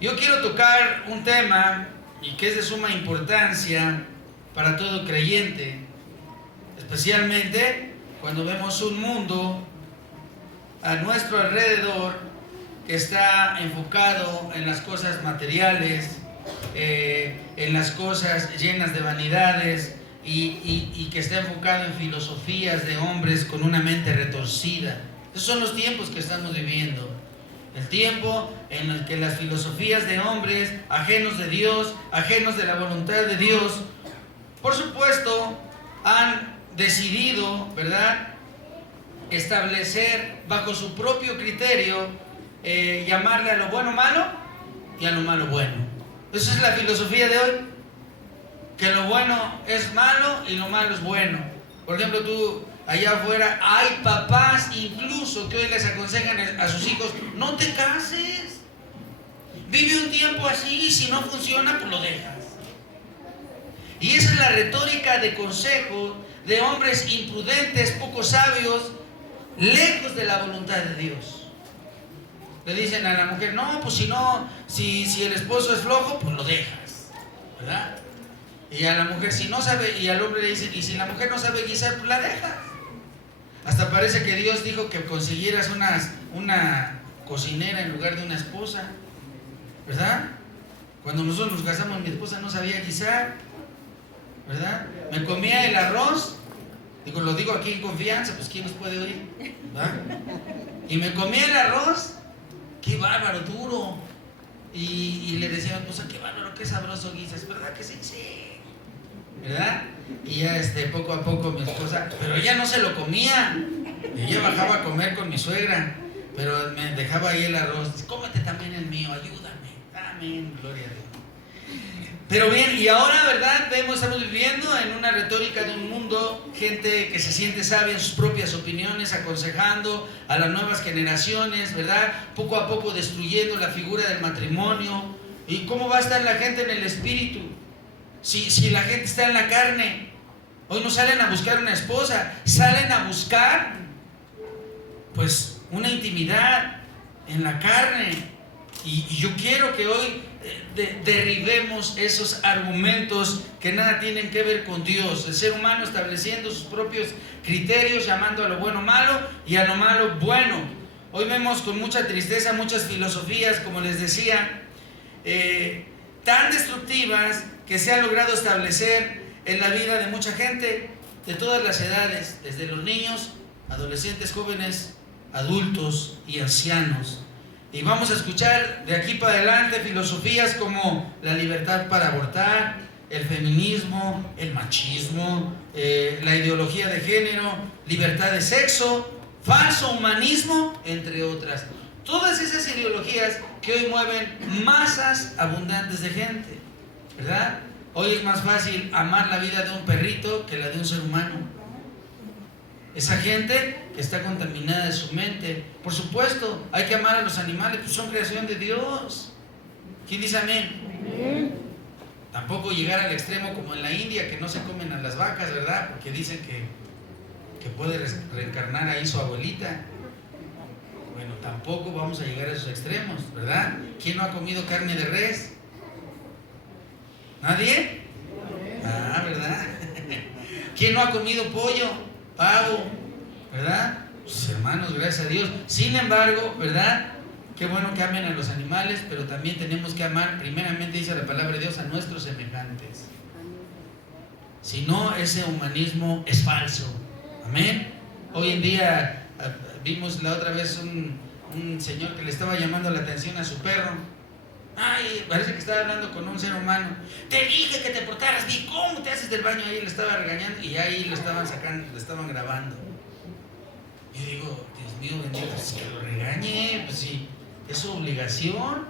Yo quiero tocar un tema y que es de suma importancia para todo creyente, especialmente cuando vemos un mundo a nuestro alrededor que está enfocado en las cosas materiales, en las cosas llenas de vanidades y que está enfocado en filosofías de hombres con una mente retorcida. Esos son los tiempos que estamos viviendo. El tiempo en el que las filosofías de hombres, ajenos de Dios, ajenos de la voluntad de Dios, por supuesto, han decidido, ¿verdad?, establecer bajo su propio criterio, llamarle a lo bueno malo y a lo malo bueno. Esa es la filosofía de hoy, que lo bueno es malo y lo malo es bueno. Por ejemplo, tú allá afuera hay papás incluso que hoy les aconsejan a sus hijos: no te cases, vive un tiempo así y si no funciona pues lo dejas. Y esa es la retórica de consejo de hombres imprudentes, poco sabios, lejos de la voluntad de Dios. Le dicen a la mujer: no, pues si el esposo es flojo, pues lo dejas, ¿verdad? Y a la mujer, si no sabe, y al hombre le dicen: y si la mujer no sabe guisar, pues la dejas. Hasta parece que Dios dijo que consiguieras una cocinera en lugar de una esposa, ¿verdad? Cuando nosotros nos casamos, mi esposa no sabía guisar, ¿verdad? Me comía el arroz, lo digo aquí en confianza, pues ¿quién nos puede oír? ¿Verdad? Y me comía el arroz, qué bárbaro, duro. Y le decía a mi esposa: qué bárbaro, qué sabroso guisas, ¿verdad que sí? Sí, ¿verdad? Y ya poco a poco mi esposa, pero ella no se lo comía, ella bajaba a comer con mi suegra, pero me dejaba ahí el arroz: cómete también el mío, ayúdame. Amén, gloria a Dios. Pero bien, y ahora, ¿verdad? Estamos viviendo en una retórica de un mundo, gente que se siente sabia en sus propias opiniones, aconsejando a las nuevas generaciones, ¿verdad? Poco a poco destruyendo la figura del matrimonio. ¿Y cómo va a estar la gente en el espíritu? Si la gente está en la carne. Hoy no salen a buscar una esposa, salen a buscar, pues, una intimidad en la carne. Y yo quiero que hoy derribemos esos argumentos que nada tienen que ver con Dios. El ser humano estableciendo sus propios criterios, llamando a lo bueno malo y a lo malo bueno. Hoy vemos con mucha tristeza muchas filosofías, como les decía, tan destructivas que se ha logrado establecer en la vida de mucha gente de todas las edades, desde los niños, adolescentes, jóvenes, adultos y ancianos. Y vamos a escuchar de aquí para adelante filosofías como la libertad para abortar, el feminismo, el machismo, la ideología de género, libertad de sexo, falso humanismo, entre otras. Todas esas ideologías que hoy mueven masas abundantes de gente, ¿verdad? Hoy es más fácil amar la vida de un perrito que la de un ser humano. Esa gente que está contaminada de su mente. Por supuesto, hay que amar a los animales, pues son creación de Dios. ¿Quién dice amén? Amén. Tampoco llegar al extremo como en la India, que no se comen a las vacas, ¿verdad? Porque dicen que puede reencarnar ahí su abuelita. Bueno, tampoco vamos a llegar a esos extremos, ¿verdad? ¿Quién no ha comido carne de res? ¿Nadie? Ah, ¿verdad? ¿Quién no ha comido pollo? Pavo, ¿verdad? Pues hermanos, gracias a Dios. Sin embargo, ¿verdad? Qué bueno que amen a los animales, pero también tenemos que amar, primeramente dice la palabra de Dios, a nuestros semejantes. Si no, ese humanismo es falso. Amén. Hoy en día vimos la otra vez un señor que le estaba llamando la atención a su perro. Ay, parece que estaba hablando con un ser humano. Te dije que te portaras bien, ¿cómo te haces del baño? Ahí le estaba regañando y ahí lo estaban sacando, lo estaban grabando. Yo digo: Dios mío bendito, pues que lo regañe, pues sí, es su obligación,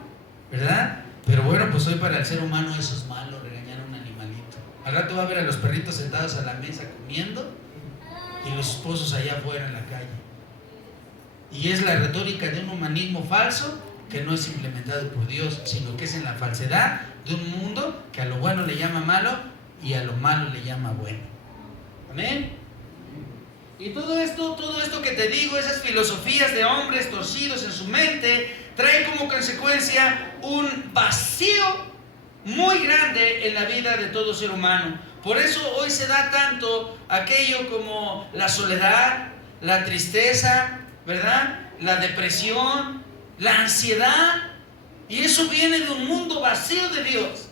¿verdad? Pero bueno, pues hoy para el ser humano eso es malo, regañar a un animalito. Al rato va a ver a los perritos sentados a la mesa comiendo y los esposos allá afuera en la calle. Y es la retórica de un humanismo falso que no es implementado por Dios, sino que es en la falsedad de un mundo que a lo bueno le llama malo y a lo malo le llama bueno. Amén. Y todo esto que te digo, esas filosofías de hombres torcidos en su mente, trae como consecuencia un vacío muy grande en la vida de todo ser humano. Por eso hoy se da tanto aquello como la soledad, la tristeza, ¿verdad? La depresión, la ansiedad. Y eso viene de un mundo vacío de Dios.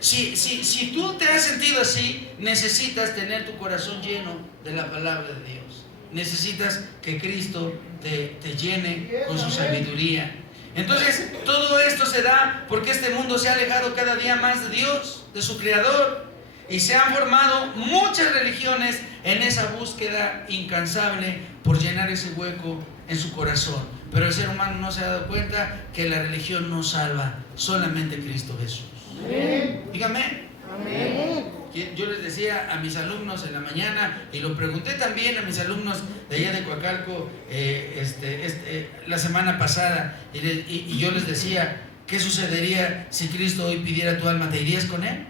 Si tú te has sentido así, necesitas tener tu corazón lleno de la palabra de Dios. Necesitas que Cristo te llene con su sabiduría. Entonces, todo esto se da porque este mundo se ha alejado cada día más de Dios, de su Creador, y se han formado muchas religiones en esa búsqueda incansable por llenar ese hueco en su corazón. Pero el ser humano no se ha dado cuenta que la religión no salva, solamente Cristo Jesús. Amén. Dígame. Amén. Yo les decía a mis alumnos en la mañana, y lo pregunté también a mis alumnos de allá de Coacalco la semana pasada, y yo les decía, ¿qué sucedería si Cristo hoy pidiera tu alma? ¿Te irías con Él?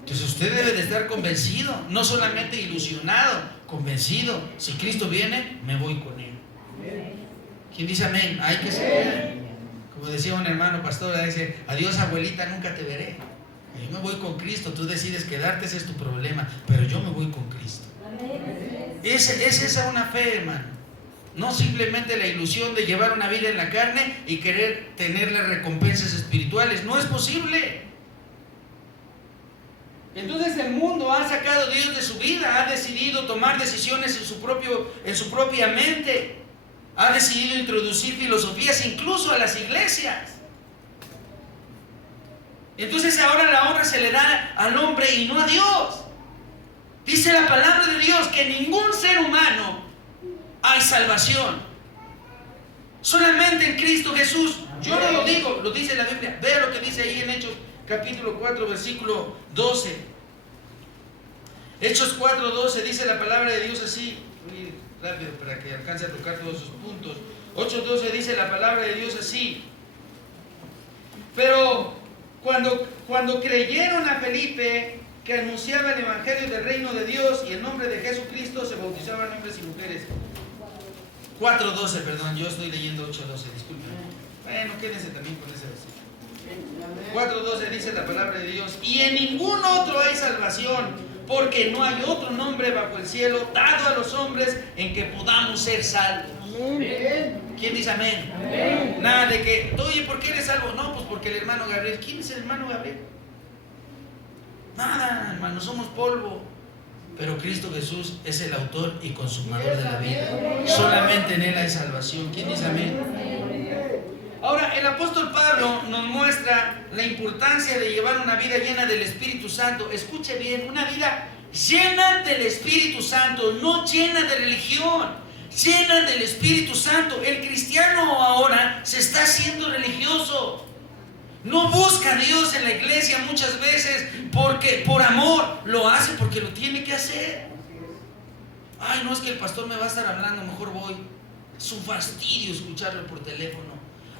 Entonces usted debe de estar convencido, no solamente ilusionado, convencido. Si Cristo viene, me voy con Él. ¿Quién dice amén? Hay que ser. Como decía un hermano pastor, dice, adiós abuelita, nunca te veré. Yo me voy con Cristo, tú decides quedarte, ese es tu problema, pero yo me voy con Cristo. Esa es una fe, hermano. No simplemente la ilusión de llevar una vida en la carne y querer tener las recompensas espirituales. No es posible. Entonces el mundo ha sacado a Dios de su vida, ha decidido tomar decisiones en su propia mente, ha decidido introducir filosofías incluso a las iglesias. Entonces ahora la honra se le da al hombre y no a Dios. Dice la palabra de Dios que en ningún ser humano hay salvación, solamente en Cristo Jesús. Yo no lo digo, lo dice la Biblia. Vea lo que dice ahí en Hechos capítulo 4 versículo 12. Hechos 4:12 dice la palabra de Dios así. Muy rápido para que alcance a tocar todos sus puntos. 8:12 dice la palabra de Dios así. Pero cuando creyeron a Felipe, que anunciaba el evangelio del reino de Dios y el nombre de Jesucristo, se bautizaban hombres y mujeres. 4:12, perdón, yo estoy leyendo 8:12, disculpen. Bueno, quédense también con ese versículo. 4:12 dice la palabra de Dios, y en ningún otro hay salvación, porque no hay otro nombre bajo el cielo dado a los hombres en que podamos ser salvos. Amén. ¿Quién dice amén? Amén. Nada de que, oye, ¿por qué eres salvo? No, pues porque el hermano Gabriel. ¿Quién es el hermano Gabriel? Nada, hermano, somos polvo. Pero Cristo Jesús es el autor y consumador de la vida. Solamente en Él hay salvación. ¿Quién dice amén? Ahora, el apóstol Pablo nos muestra la importancia de llevar una vida llena del Espíritu Santo. Escuche bien, una vida llena del Espíritu Santo, no llena de religión, llena del Espíritu Santo. El cristiano ahora se está haciendo religioso. No busca a Dios en la iglesia muchas veces porque por amor, lo hace porque lo tiene que hacer. Ay, no, es que el pastor me va a estar hablando, mejor voy. Es un fastidio escucharlo por teléfono.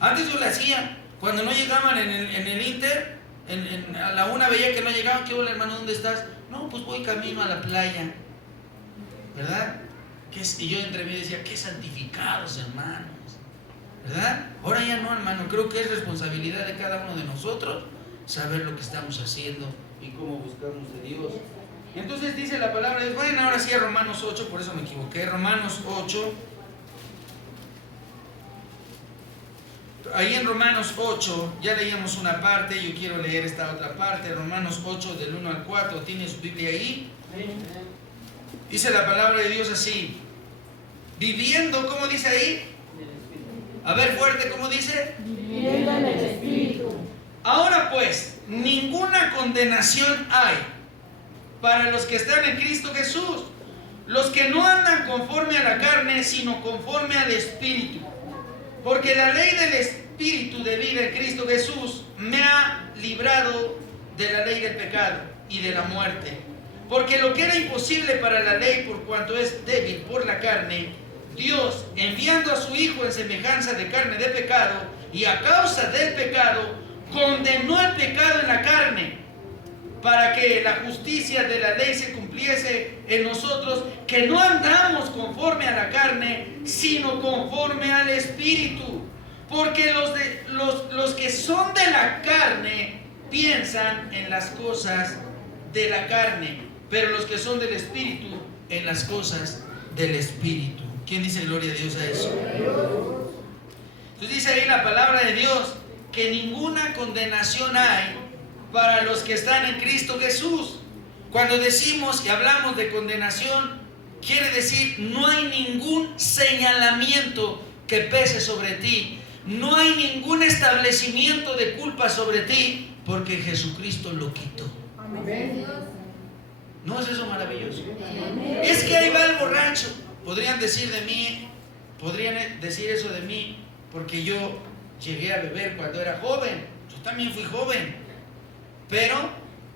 Antes yo lo hacía, cuando no llegaban en el Inter, a la una veía que no llegaban. ¿Qué hola, hermano? ¿Dónde estás? No, pues voy camino a la playa, ¿verdad? Y yo entre mí decía, qué santificados, hermanos, ¿verdad? Ahora ya no, hermano, creo que es responsabilidad de cada uno de nosotros saber lo que estamos haciendo y cómo buscamos de Dios. Entonces dice la palabra de Dios. Vayan ahora sí a Romanos 8, por eso me equivoqué. Romanos 8. Ahí en Romanos 8, ya leíamos una parte, yo quiero leer esta otra parte. Romanos 8 del 1 al 4, ¿tiene su Biblia ahí? Dice la palabra de Dios así: viviendo, ¿cómo dice ahí? A ver fuerte, ¿cómo dice? Viviendo en el Espíritu. Ahora pues, ninguna condenación hay para los que están en Cristo Jesús, los que no andan conforme a la carne, sino conforme al Espíritu. Porque la ley del Espíritu de vida en Cristo Jesús me ha librado de la ley del pecado y de la muerte. Porque lo que era imposible para la ley, por cuanto es débil por la carne, Dios, enviando a su Hijo en semejanza de carne de pecado, y a causa del pecado, condenó el pecado en la carne, para que la justicia de la ley se cumpliese en nosotros, que no andamos conforme a la carne, sino conforme al Espíritu. Porque los que son de la carne piensan en las cosas de la carne, pero los que son del Espíritu en las cosas del Espíritu. ¿Quién dice gloria a Dios a eso? Entonces dice ahí la palabra de Dios que ninguna condenación hay para los que están en Cristo Jesús. Cuando decimos y hablamos de condenación, quiere decir no hay ningún señalamiento que pese sobre ti, no hay ningún establecimiento de culpa sobre ti, porque Jesucristo lo quitó. Amén. ¿No es eso maravilloso? Es que ahí va el borracho. Podrían decir de mí, podrían decir eso de mí, porque yo llegué a beber cuando era joven. Yo también fui joven. Pero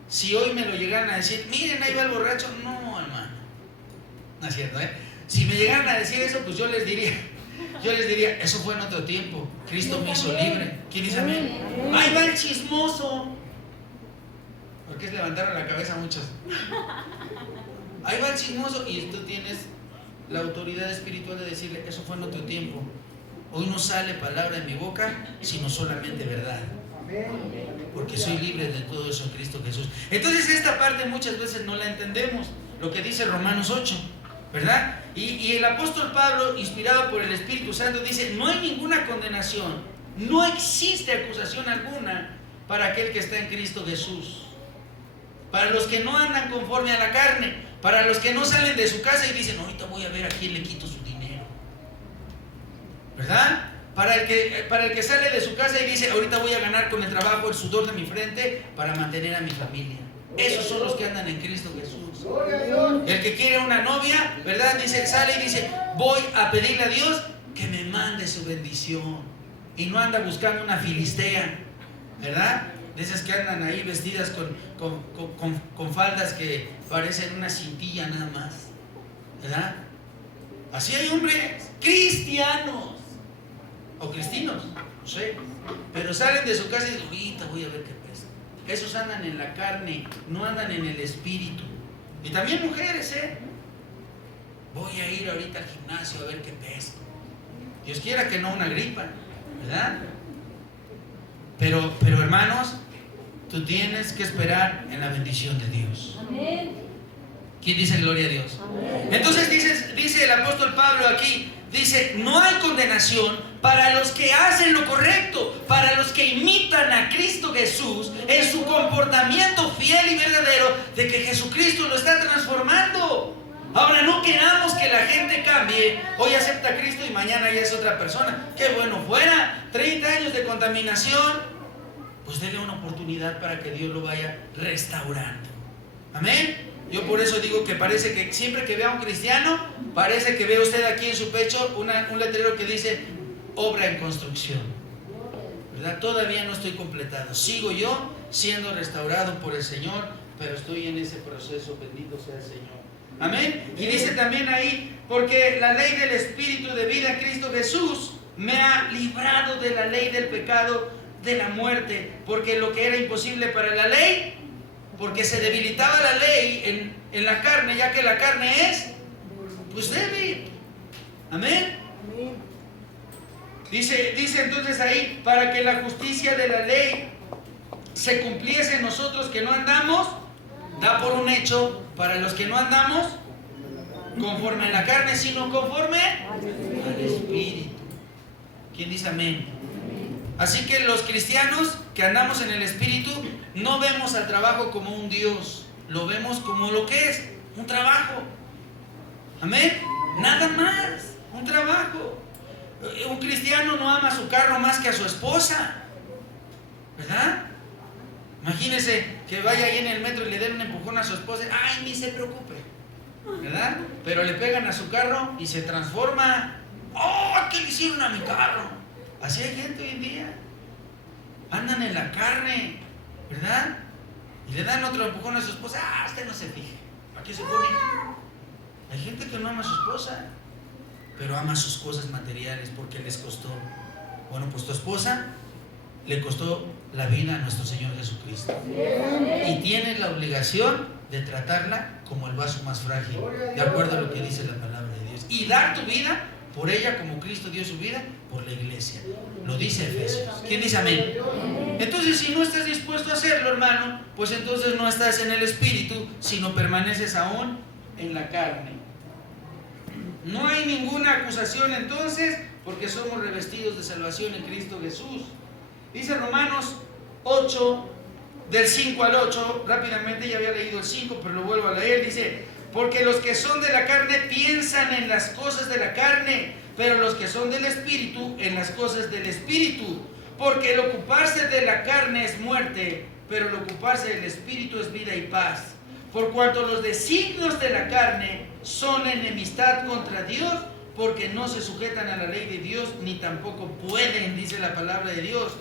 si hoy me lo llegaran a decir, miren, ahí va el borracho, no, hermano. No es cierto, ¿eh? Si me llegaran a decir eso, pues yo les diría, eso fue en otro tiempo. Cristo me hizo libre. ¿Quién dice amén? Ahí va el chismoso. ¿Por qué se levantaron la cabeza muchos? Ahí va el chismoso y tú tienes la autoridad espiritual de decirle, eso fue en otro tiempo. Hoy no sale palabra de mi boca, sino solamente verdad. Porque soy libre de todo eso en Cristo Jesús. Entonces esta parte muchas veces no la entendemos, lo que dice Romanos 8, ¿verdad? Y el apóstol Pablo, inspirado por el Espíritu Santo, dice, no hay ninguna condenación, no existe acusación alguna para aquel que está en Cristo Jesús. Para los que no andan conforme a la carne, para los que no salen de su casa y dicen, ahorita voy a ver a quién le quito su dinero, ¿verdad? Para el que sale de su casa y dice, ahorita voy a ganar con el trabajo el sudor de mi frente para mantener a mi familia. Esos son los que andan en Cristo Jesús. El que quiere una novia, ¿verdad? Dice, sale y dice, voy a pedirle a Dios que me mande su bendición. Y no anda buscando una filistea, ¿verdad? De esas que andan ahí vestidas con faldas que parecen una cintilla nada más, ¿verdad? Así hay hombres cristianos o cristinos, no sé, pero salen de su casa y dicen, ahorita voy a ver qué pesa. Esos andan en la carne, no andan en el espíritu. Y también mujeres, voy a ir ahorita al gimnasio a ver qué pesa. Dios quiera que no una gripa, ¿verdad? Pero hermanos, tú tienes que esperar en la bendición de Dios. Amén. ¿Quién dice gloria a Dios? Amén. Entonces dice el apóstol Pablo aquí, dice, no hay condenación para los que hacen lo correcto, para los que imitan a Cristo Jesús en su comportamiento fiel y verdadero de que Jesucristo lo está transformando. Ahora, no queramos que la gente cambie, hoy acepta a Cristo y mañana ya es otra persona. Qué bueno fuera, 30 años de contaminación, pues déle una oportunidad para que Dios lo vaya restaurando. Amén. Yo por eso digo que parece que siempre que vea a un cristiano, parece que ve usted aquí en su pecho un letrero que dice obra en construcción, ¿verdad? Todavía no estoy completado, sigo yo siendo restaurado por el Señor, pero estoy en ese proceso, bendito sea el Señor. Amén. Y dice también ahí, porque la ley del Espíritu de vida en Cristo Jesús me ha librado de la ley del pecado, de la muerte, porque lo que era imposible para la ley, porque se debilitaba la ley en la carne, ya que la carne es pues débil. Amén. Dice entonces ahí, para que la justicia de la ley se cumpliese en nosotros que no andamos, da por un hecho, para los que no andamos conforme a la carne, sino conforme al Espíritu. ¿Quién dice amén? Así que los cristianos que andamos en el Espíritu no vemos al trabajo como un Dios, lo vemos como lo que es, un trabajo. Amén. Nada más, un trabajo. Un cristiano no ama a su carro más que a su esposa, ¿verdad? Imagínese que vaya ahí en el metro y le den un empujón a su esposa, ay, ni se preocupe, ¿verdad? Pero le pegan a su carro y se transforma. ¡Oh, qué le hicieron a mi carro! Así hay gente hoy en día. Andan en la carne, ¿verdad? Y le dan otro empujón a su esposa. ¡Ah, usted no se fije! ¿Para qué se pone? Hay gente que no ama a su esposa, pero ama sus cosas materiales porque les costó. Bueno, pues tu esposa le costó la vida a nuestro Señor Jesucristo. Y tienes la obligación de tratarla como el vaso más frágil, de acuerdo a lo que dice la palabra de Dios. Y dar tu vida por ella como Cristo dio su vida por la iglesia. Lo dice Efesios. ¿Quién dice amén? Entonces, si no estás dispuesto a hacerlo, hermano, pues entonces no estás en el Espíritu, sino permaneces aún en la carne. No hay ninguna acusación entonces, porque somos revestidos de salvación en Cristo Jesús. Dice Romanos 8, del 5 al 8, rápidamente, ya había leído el 5, pero lo vuelvo a leer, dice: porque los que son de la carne piensan en las cosas de la carne, pero los que son del Espíritu en las cosas del Espíritu. Porque el ocuparse de la carne es muerte, pero el ocuparse del Espíritu es vida y paz. Por cuanto los designios de la carne son enemistad contra Dios, porque no se sujetan a la ley de Dios, ni tampoco pueden, dice la palabra de Dios.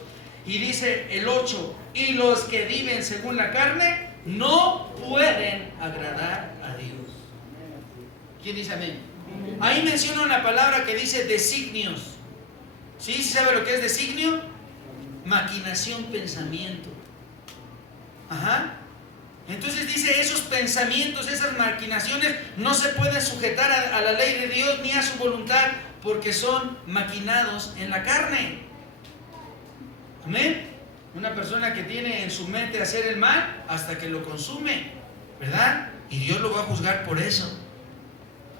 Y dice el 8, y los que viven según la carne no pueden agradar a Dios. ¿Quién dice amén? Ahí menciona una palabra que dice designios. ¿Sí? ¿Sabe lo que es designio? Maquinación, pensamiento. Ajá. Entonces dice, esos pensamientos, esas maquinaciones no se pueden sujetar a la ley de Dios ni a su voluntad, porque son maquinados en la carne. Amén. Una persona que tiene en su mente hacer el mal hasta que lo consume, ¿verdad? Y Dios lo va a juzgar por eso,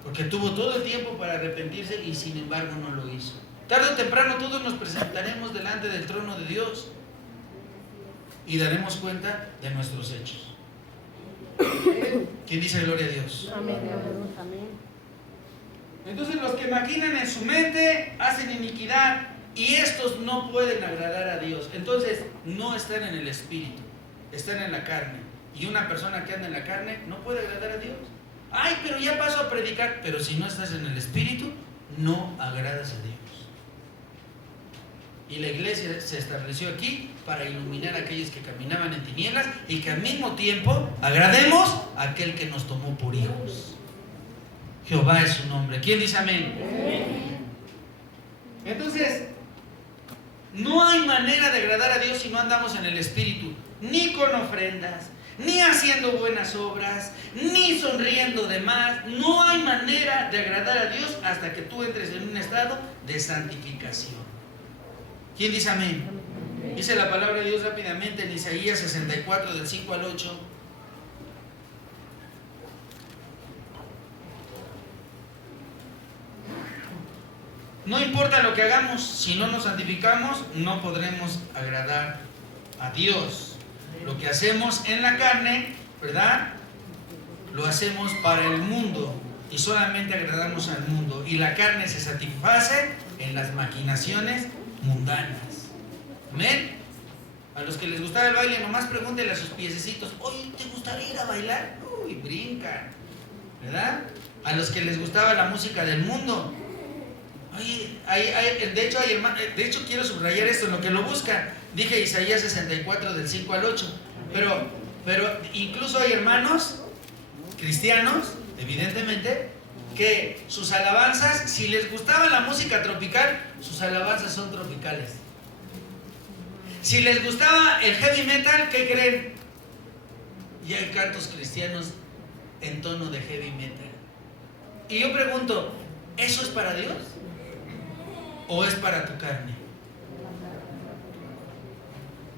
porque tuvo todo el tiempo para arrepentirse y sin embargo no lo hizo. Tarde o temprano todos nos presentaremos delante del trono de Dios y daremos cuenta de nuestros hechos. ¿Quién dice gloria a Dios? Amén. Entonces los que maquinan en su mente hacen iniquidad, y estos no pueden agradar a Dios. Entonces no están en el Espíritu, están en la carne. Y una persona que anda en la carne no puede agradar a Dios. Ay, pero ya paso a predicar. Pero si no estás en el Espíritu, no agradas a Dios. Y la iglesia se estableció aquí para iluminar a aquellos que caminaban en tinieblas y que al mismo tiempo agrademos a aquel que nos tomó por hijos. Jehová es su nombre. ¿Quién dice amén? Entonces, no hay manera de agradar a Dios si no andamos en el Espíritu, ni con ofrendas, ni haciendo buenas obras, ni sonriendo de más. No hay manera de agradar a Dios hasta que tú entres en un estado de santificación. ¿Quién dice amén? Dice la palabra de Dios rápidamente en Isaías 64, del 5 al 8. No importa lo que hagamos, si no nos santificamos, no podremos agradar a Dios. Lo que hacemos en la carne, ¿verdad? Lo hacemos para el mundo y solamente agradamos al mundo. Y la carne se satisface en las maquinaciones mundanas. ¿Amén? A los que les gustaba el baile, nomás pregúntenle a sus piececitos: oye, ¿te gustaría ir a bailar? Uy, brincan, ¿verdad? A los que les gustaba la música del mundo, oye, de hecho quiero subrayar esto en lo que lo buscan. Dije Isaías 64 del 5 al 8, pero incluso hay hermanos cristianos, evidentemente, que sus alabanzas, si les gustaba la música tropical, sus alabanzas son tropicales. Si les gustaba el heavy metal, ¿qué creen? Y hay cantos cristianos en tono de heavy metal. Y yo pregunto, ¿eso es para Dios? ¿O es para tu carne?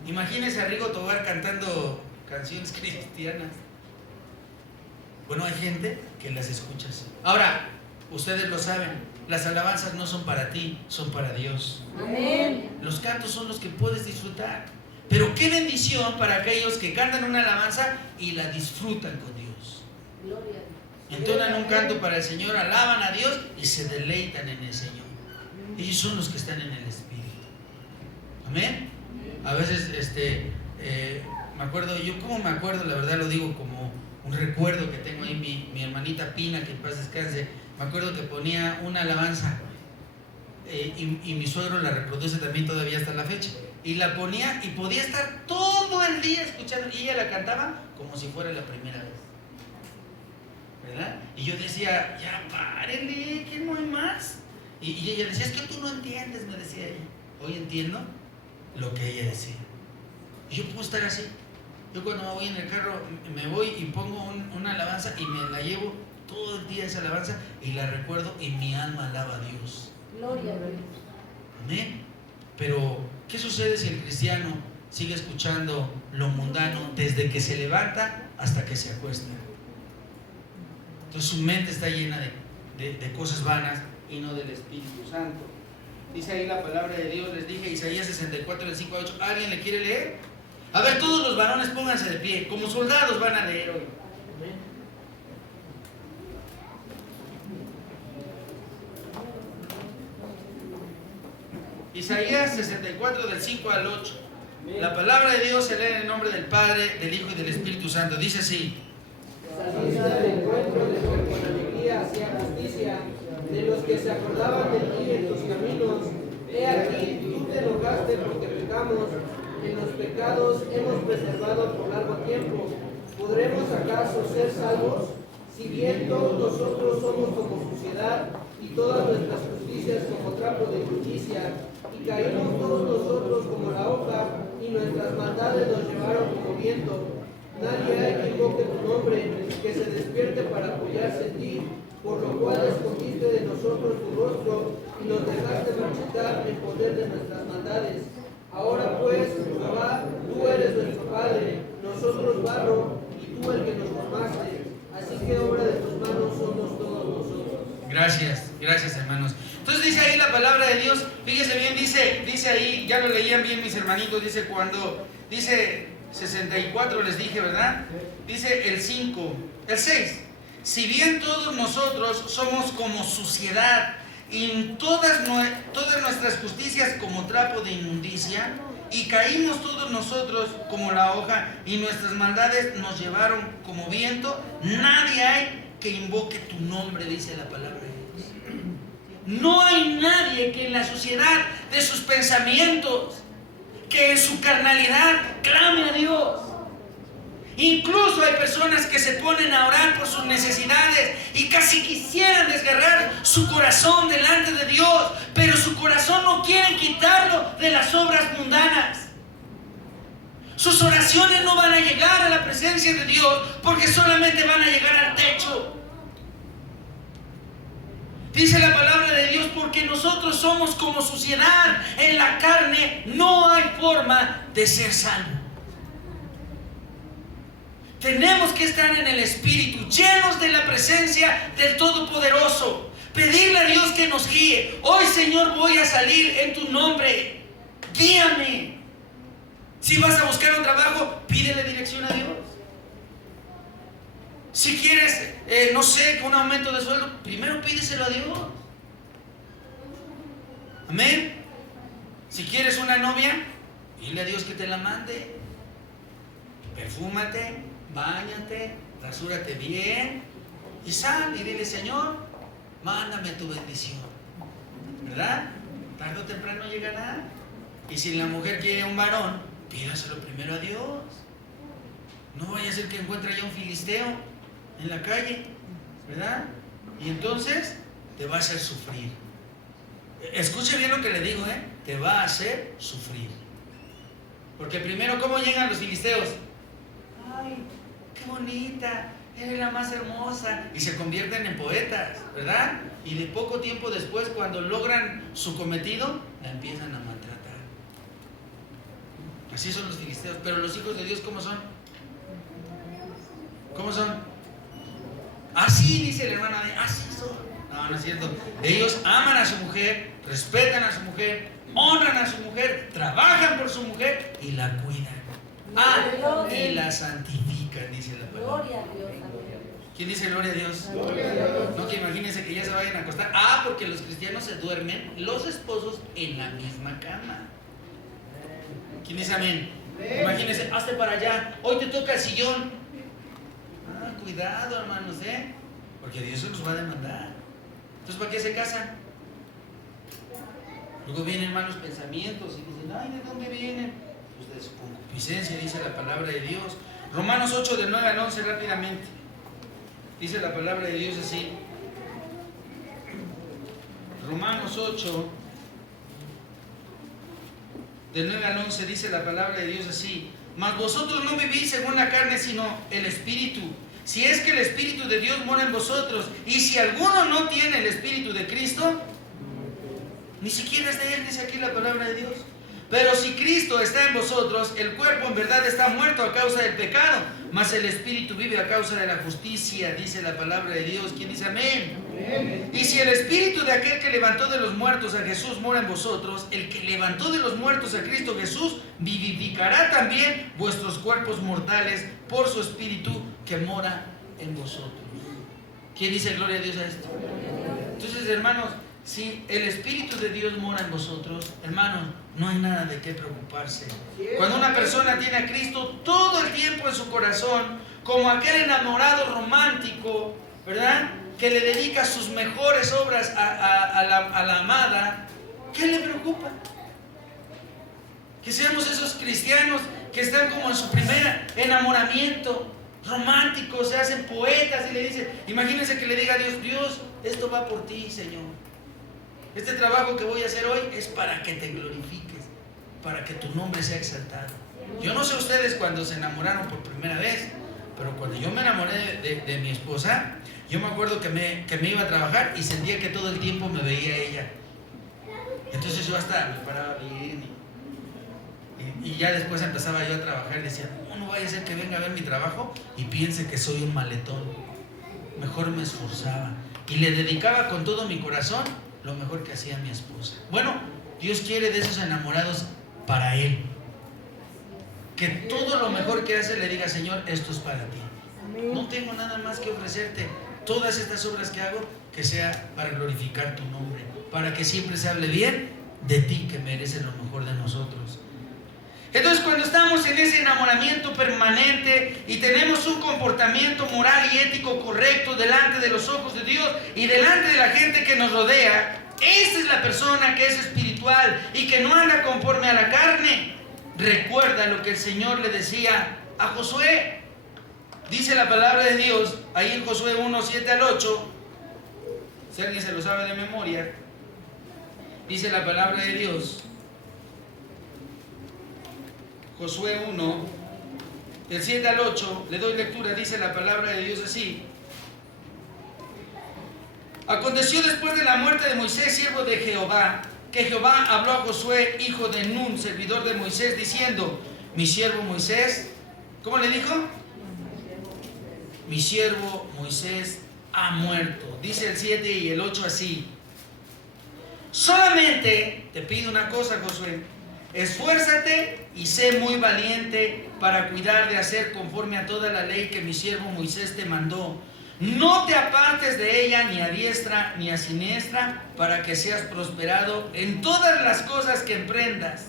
Imagínense a Rigo Tobar cantando canciones cristianas. Bueno, hay gente que las escucha así. Ahora, ustedes lo saben, las alabanzas no son para ti, son para Dios. Amén. Los cantos son los que puedes disfrutar. Pero qué bendición para aquellos que cantan una alabanza y la disfrutan con Dios. Gloria. Entonan un canto para el Señor, alaban a Dios y se deleitan en el Señor. Ellos son los que están en el Espíritu. Amén. A veces, me acuerdo, me acuerdo, la verdad lo digo como un recuerdo que tengo ahí, mi hermanita Pina, que en paz descanse, me acuerdo que ponía una alabanza, y mi suegro la reproduce también todavía hasta la fecha, y la ponía y podía estar todo el día escuchando, y ella la cantaba como si fuera la primera vez, ¿verdad? Y yo decía, ya párenle, que no hay más. Y ella decía, es que tú no entiendes, me decía ella. Hoy entiendo lo que ella decía. Y yo puedo estar así. Yo cuando me voy en el carro, me voy y pongo una alabanza y me la llevo todo el día esa alabanza y la recuerdo y mi alma alaba a Dios. Gloria a Dios. Amén. Pero, ¿qué sucede si el cristiano sigue escuchando lo mundano desde que se levanta hasta que se acuesta? Entonces su mente está llena de cosas vanas y no del Espíritu Santo. Dice ahí la palabra de Dios, les dije, Isaías 64, del 5 a 8. ¿Alguien le quiere leer? A ver, todos los varones pónganse de pie, como soldados van a leer hoy. Isaías 64, del 5 al 8. La palabra de Dios se lee en el nombre del Padre, del Hijo y del Espíritu Santo. Dice así: Saliste al encuentro de los que con alegría hacían justicia, de los que se acordaban de ti en tus caminos. He aquí, tú te enojaste porque pecamos, en los pecados hemos preservado por largo tiempo. ¿Podremos acaso ser salvos? Si bien todos nosotros somos como suciedad, y todas nuestras justicias como trapo de justicia, y caímos todos nosotros como la hoja, y nuestras maldades nos llevaron como viento. Nadie hay que invoque tu nombre, que se despierte para apoyarse en ti, por lo cual escondiste de nosotros tu rostro y nos dejaste marchitar en poder de nuestras maldades. Ahora pues, Jehová, tú eres nuestro Padre, nosotros barro, y tú el que nos formaste. Así que obra de tus manos somos todos nosotros. Gracias hermanos. Entonces dice ahí la palabra de Dios, fíjese bien, dice ahí, ya lo leían bien mis hermanitos, dice cuando, dice 64 les dije, ¿verdad? Dice el 5, el 6. Si bien todos nosotros somos como suciedad y todas nuestras justicias como trapo de inmundicia, y caímos todos nosotros como la hoja y nuestras maldades nos llevaron como viento, nadie hay que invoque tu nombre, dice la palabra de Dios. No hay nadie que en la suciedad de sus pensamientos, que en su carnalidad clame a Dios. Incluso hay personas que se ponen a orar por sus necesidades y casi quisieran desgarrar su corazón delante de Dios, pero su corazón no quieren quitarlo de las obras mundanas. Sus oraciones no van a llegar a la presencia de Dios porque solamente van a llegar al techo. Dice la palabra de Dios, porque nosotros somos como suciedad en la carne, no hay forma de ser salvo. Tenemos que estar en el Espíritu, llenos de la presencia del Todopoderoso. Pedirle a Dios que nos guíe. Hoy, Señor, voy a salir en tu nombre. Guíame. Si vas a buscar un trabajo, pídele dirección a Dios. Si quieres, no sé, un aumento de sueldo, primero pídeselo a Dios. Amén. Si quieres una novia, dile a Dios que te la mande. Perfúmate, báñate, rasúrate bien y sal y dile: Señor, mándame tu bendición. ¿Verdad? Tarde o temprano llegará. Y si la mujer quiere un varón, pídaselo primero a Dios. No vaya a ser que encuentre ya un filisteo en la calle, ¿verdad? Y entonces te va a hacer sufrir. Escuche bien lo que le digo, te va a hacer sufrir. Porque primero, ¿cómo llegan los filisteos? Ay, qué bonita, eres la más hermosa. Y se convierten en poetas, ¿verdad? Y de poco tiempo después, cuando logran su cometido, la empiezan a maltratar. Así son los filisteos. Pero los hijos de Dios, ¿cómo son? ¿Cómo son? Así dice el hermano, así son. No, no es cierto. Ellos aman a su mujer, respetan a su mujer, honran a su mujer, trabajan por su mujer y la cuidan. Y la santifican, dice la palabra. Gloria a Dios. ¿Quién dice gloria a Dios? No, que imagínense que ya se vayan a acostar. Porque los cristianos se duermen, los esposos, en la misma cama. ¿Quién dice amén? Imagínense, hazte para allá, hoy te toca el sillón. Cuidado, hermanos, porque Dios se los va a demandar. Entonces, ¿para qué se casan? Luego vienen malos pensamientos y dicen: ay, ¿de dónde vienen? Pues de su concupiscencia, dice la palabra de Dios. Romanos 8, del 9 al 11, rápidamente. Dice la palabra de Dios así. Romanos 8, del 9 al 11, dice la palabra de Dios así: mas vosotros no vivís según la carne, sino el Espíritu. Si es que el Espíritu de Dios mora en vosotros, y si alguno no tiene el Espíritu de Cristo, ni siquiera es de él, dice aquí la palabra de Dios. Pero si Cristo está en vosotros, el cuerpo en verdad está muerto a causa del pecado, mas el Espíritu vive a causa de la justicia, dice la palabra de Dios. ¿Quién dice amén? Amén. Y si el Espíritu de aquel que levantó de los muertos a Jesús mora en vosotros, el que levantó de los muertos a Cristo Jesús vivificará también vuestros cuerpos mortales por su Espíritu que mora en vosotros. ¿Quién dice gloria a Dios a esto? Entonces, hermanos, si el Espíritu de Dios mora en vosotros, hermanos, no hay nada de qué preocuparse. Cuando una persona tiene a Cristo todo el tiempo en su corazón, como aquel enamorado romántico, ¿verdad?, que le dedica sus mejores obras a la amada, ¿qué le preocupa? Que seamos esos cristianos que están como en su primer enamoramiento romántico, se hacen poetas y le dicen, imagínense que le diga a Dios: Dios, esto va por ti, Señor. Este trabajo que voy a hacer hoy es para que te glorifiques, para que tu nombre sea exaltado. Yo no sé ustedes cuando se enamoraron por primera vez, pero cuando yo me enamoré de mi esposa, yo me acuerdo que me iba a trabajar y sentía que todo el tiempo me veía ella. Entonces yo hasta me paraba bien y ya después empezaba yo a trabajar y decía: no vaya a ser que venga a ver mi trabajo y piense que soy un maletón. Mejor me esforzaba y le dedicaba con todo mi corazón lo mejor que hacía mi esposa. Bueno, Dios quiere de esos enamorados para Él. Que todo lo mejor que hace le diga: Señor, esto es para ti. No tengo nada más que ofrecerte. Todas estas obras que hago, que sea para glorificar tu nombre, para que siempre se hable bien de ti, que mereces lo mejor de nosotros. Entonces, cuando estamos en ese enamoramiento permanente y tenemos un comportamiento moral y ético correcto delante de los ojos de Dios y delante de la gente que nos rodea, esta es la persona que es espiritual y que no anda conforme a la carne. Recuerda lo que el Señor le decía a Josué. Dice la palabra de Dios ahí en Josué 1, 7 al 8. Si alguien se lo sabe de memoria, dice la palabra de Dios. Josué 1, del 7 al 8, le doy lectura, dice la palabra de Dios así: aconteció después de la muerte de Moisés, siervo de Jehová, que Jehová habló a Josué, hijo de Nun, servidor de Moisés, diciendo: mi siervo Moisés, ¿cómo le dijo? Mi siervo Moisés ha muerto. Dice el 7 y el 8 así: solamente te pido una cosa, Josué, esfuérzate y sé muy valiente para cuidar de hacer conforme a toda la ley que mi siervo Moisés te mandó. No te apartes de ella ni a diestra ni a siniestra, para que seas prosperado en todas las cosas que emprendas.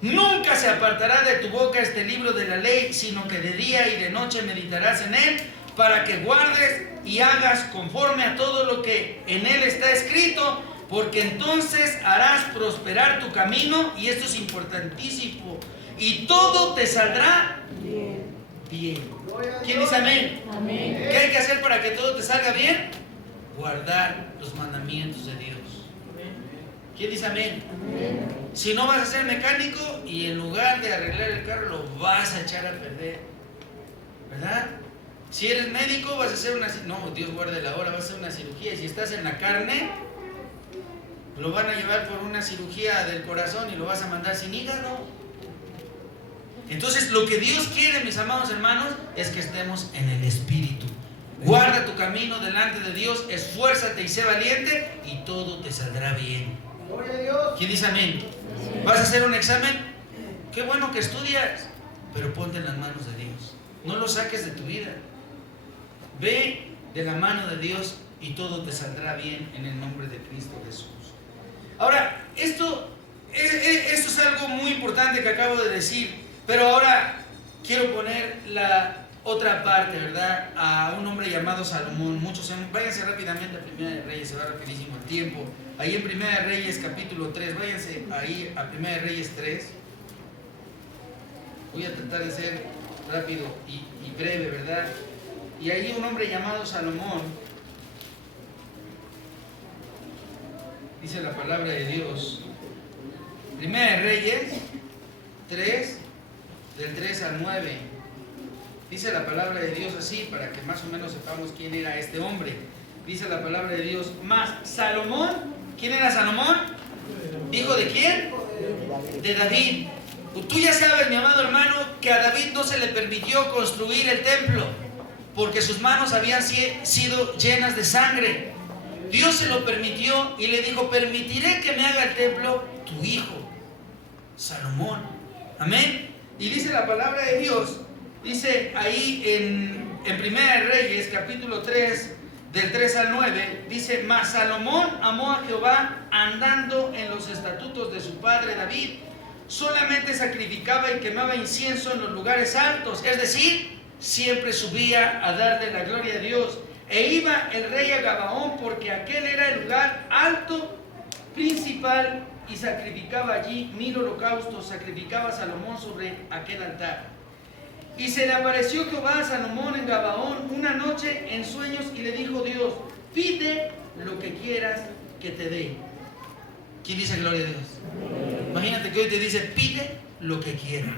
Nunca se apartará de tu boca este libro de la ley, sino que de día y de noche meditarás en él, para que guardes y hagas conforme a todo lo que en él está escrito, porque entonces harás prosperar tu camino, y esto es importantísimo, y todo te saldrá bien. ¿Quién dice amén? Amén. ¿Qué hay que hacer para que todo te salga bien? Guardar los mandamientos de Dios. ¿Quién dice amén? Amén. Si no, vas a ser mecánico y en lugar de arreglar el carro lo vas a echar a perder, ¿verdad? Si eres médico, vas a hacer una... No, Dios guarde la hora, vas a hacer una cirugía. Y si estás en la carne, lo van a llevar por una cirugía del corazón y lo vas a mandar sin hígado. Entonces, lo que Dios quiere, mis amados hermanos, es que estemos en el Espíritu. Guarda tu camino delante de Dios, esfuérzate y sé valiente, y todo te saldrá bien. ¿Quién dice amén? ¿Vas a hacer un examen? Qué bueno que estudias, pero ponte en las manos de Dios. No lo saques de tu vida. Ve de la mano de Dios y todo te saldrá bien en el nombre de Cristo Jesús. Ahora, esto es algo muy importante que acabo de decir. Pero ahora quiero poner la otra parte, ¿verdad? A un hombre llamado Salomón. Váyanse rápidamente a Primera de Reyes, se va rapidísimo el tiempo. Ahí en Primera de Reyes capítulo 3, váyanse ahí a Primera de Reyes 3. Voy a tratar de ser rápido y breve, ¿verdad? Y ahí un hombre llamado Salomón, dice la palabra de Dios. Primera de Reyes 3, del 3 al 9. Dice la palabra de Dios así, para que más o menos sepamos quién era este hombre. Dice la palabra de Dios, más Salomón. ¿Quién era Salomón? ¿Hijo de quién? De David. Tú ya sabes, mi amado hermano, que a David no se le permitió construir el templo, porque sus manos habían sido llenas de sangre. Dios se lo permitió y le dijo, permitiré que me haga el templo tu hijo, Salomón. Amén. Y dice la palabra de Dios, dice ahí en Primera de Reyes, capítulo 3, del 3 al 9, dice, mas Salomón amó a Jehová andando en los estatutos de su padre David. Solamente sacrificaba y quemaba incienso en los lugares altos, es decir, siempre subía a darle la gloria a Dios. E iba el rey a Gabaón, porque aquel era el lugar alto principal, y sacrificaba allí 1000 holocaustos, sacrificaba a Salomón sobre aquel altar. Y se le apareció Jehová a Salomón en Gabaón una noche en sueños, y le dijo Dios, pide lo que quieras que te dé. ¿Quién dice gloria a Dios? Imagínate que hoy te dice, pide lo que quieras.